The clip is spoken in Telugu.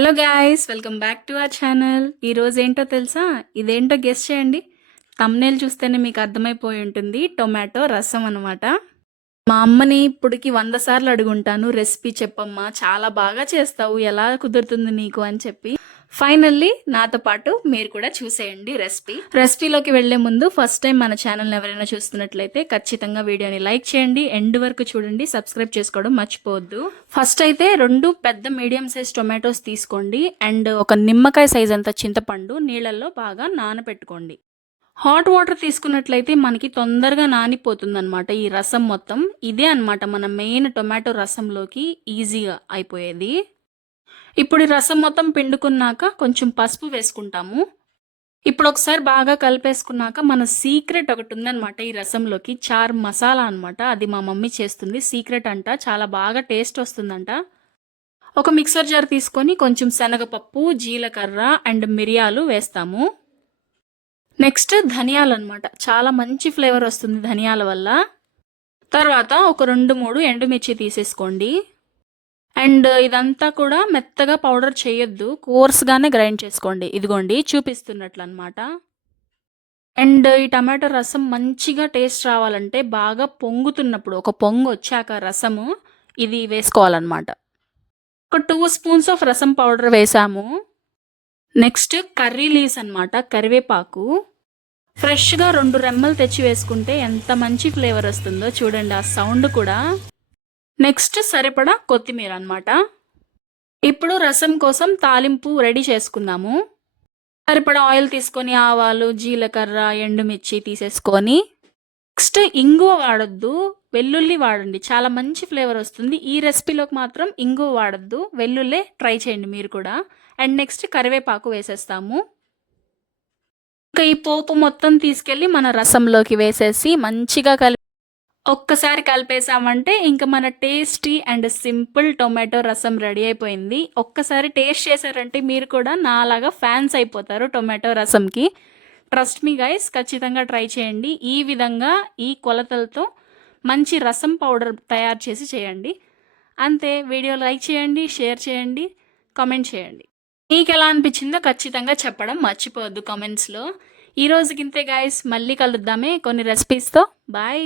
Hello guys, welcome back to our channel. ఈరోజు ఏంటో తెలుసా? ఇదేంటో గెస్ చేయండి. తమ్నేల్ చూస్తేనే మీకు అర్థమైపోయి ఉంటుంది. టొమాటో రసం అనమాట. మా అమ్మని ఇప్పటికి 100 సార్లు అడుగుంటాను, రెసిపీ చెప్పమ్మా, చాలా బాగా చేస్తావు, ఎలా కుదురుతుంది నీకు అని చెప్పి. ఫైనల్లీ నాతో పాటు మీరు కూడా చూసేయండి రెసిపీలోకి వెళ్లే ముందు ఫస్ట్ టైం మన ఛానల్ ఎవరైనా చూస్తున్నట్లయితే ఖచ్చితంగా వీడియోని లైక్ చేయండి, ఎండ్ వరకు చూడండి, సబ్స్క్రైబ్ చేసుకోవడం మర్చిపోవద్దు. ఫస్ట్ అయితే 2 పెద్ద మీడియం సైజ్ టొమాటోస్ తీసుకోండి అండ్ ఒక నిమ్మకాయ సైజ్ అంత చింతపండు నీళ్ళల్లో బాగా నానబెట్టుకోండి. హాట్ వాటర్ తీసుకున్నట్లయితే మనకి తొందరగా నానిపోతుందన్నమాట ఈ రసం మొత్తం. ఇదే అనమాట మన మెయిన్ టొమాటో రసంలోకి ఈజీగా అయిపోయేది. ఇప్పుడు ఈ రసం మొత్తం పిండుకున్నాక కొంచెం పసుపు వేసుకుంటాము. ఇప్పుడు ఒకసారి బాగా కలిపేసుకున్నాక మన సీక్రెట్ ఒకటి ఉందన్నమాట ఈ రసంలోకి, చార్ మసాలా అనమాట. అది మా మమ్మీ చేస్తుంది, సీక్రెట్ అంట, చాలా బాగా టేస్ట్ వస్తుందంట. ఒక మిక్సర్ జార్ తీసుకొని కొంచెం శనగపప్పు, జీలకర్ర అండ్ మిరియాలు వేస్తాము. నెక్స్ట్ ధనియాలు అనమాట, చాలా మంచి ఫ్లేవర్ వస్తుంది ధనియాల వల్ల. తర్వాత ఒక 2-3 ఎండుమిర్చి తీసేసుకోండి. అండ్ ఇదంతా కూడా మెత్తగా పౌడర్ చేయొద్దు, కోర్స్గానే గ్రైండ్ చేసుకోండి. ఇదిగోండి చూపిస్తున్నట్లు అనమాట. అండ్ ఈ టమాటో రసం మంచిగా టేస్ట్ రావాలంటే బాగా పొంగుతున్నప్పుడు, ఒక పొంగు వచ్చాక రసము ఇది వేసుకోవాలన్నమాట. ఒక 2 స్పూన్స్ ఆఫ్ రసం పౌడర్ వేసాము. నెక్స్ట్ కర్రీ లీవ్స్ అనమాట, కరివేపాకు ఫ్రెష్గా 2 రెమ్మలు తెచ్చి వేసుకుంటే ఎంత మంచి ఫ్లేవర్ వస్తుందో చూడండి, ఆ సౌండ్ కూడా. నెక్స్ట్ సరిపడా కొత్తిమీర అనమాట. ఇప్పుడు రసం కోసం తాలింపు రెడీ చేసుకుందాము. సరిపడా ఆయిల్ తీసుకొని ఆవాలు, జీలకర్ర, ఎండుమిర్చి తీసేసుకొని, నెక్స్ట్ ఇంగువ వాడొద్దు, వెల్లుల్లి వాడండి, చాలా మంచి ఫ్లేవర్ వస్తుంది. ఈ రెసిపీలోకి మాత్రం ఇంగువ వాడొద్దు, వెల్లుల్లే ట్రై చేయండి మీరు కూడా. అండ్ నెక్స్ట్ కరివేపాకు వేసేస్తాము. ఇంకా ఈ పోపు మొత్తం తీసుకెళ్ళి మన రసంలోకి వేసేసి మంచిగా ఒక్కసారి కలిపేసామంటే ఇంకా మన టేస్టీ అండ్ సింపుల్ టొమాటో రసం రెడీ అయిపోయింది. ఒక్కసారి టేస్ట్ చేశారంటే మీరు కూడా నాలాగా ఫ్యాన్స్ అయిపోతారు టొమాటో రసంకి. ట్రస్ట్ మీ గైస్, ఖచ్చితంగా ట్రై చేయండి. ఈ విధంగా ఈ కొలతలతో మంచి రసం పౌడర్ తయారు చేసి చేయండి. అంతే, వీడియో లైక్ చేయండి, షేర్ చేయండి, కామెంట్ చేయండి. మీకు ఎలా అనిపించిందో ఖచ్చితంగా చెప్పడం మర్చిపోవద్దు కామెంట్స్లో. ఈ రోజుకి ఇంతే గాయస్, మళ్ళీ కలుద్దామే కొన్ని రెసిపీస్తో. బాయ్.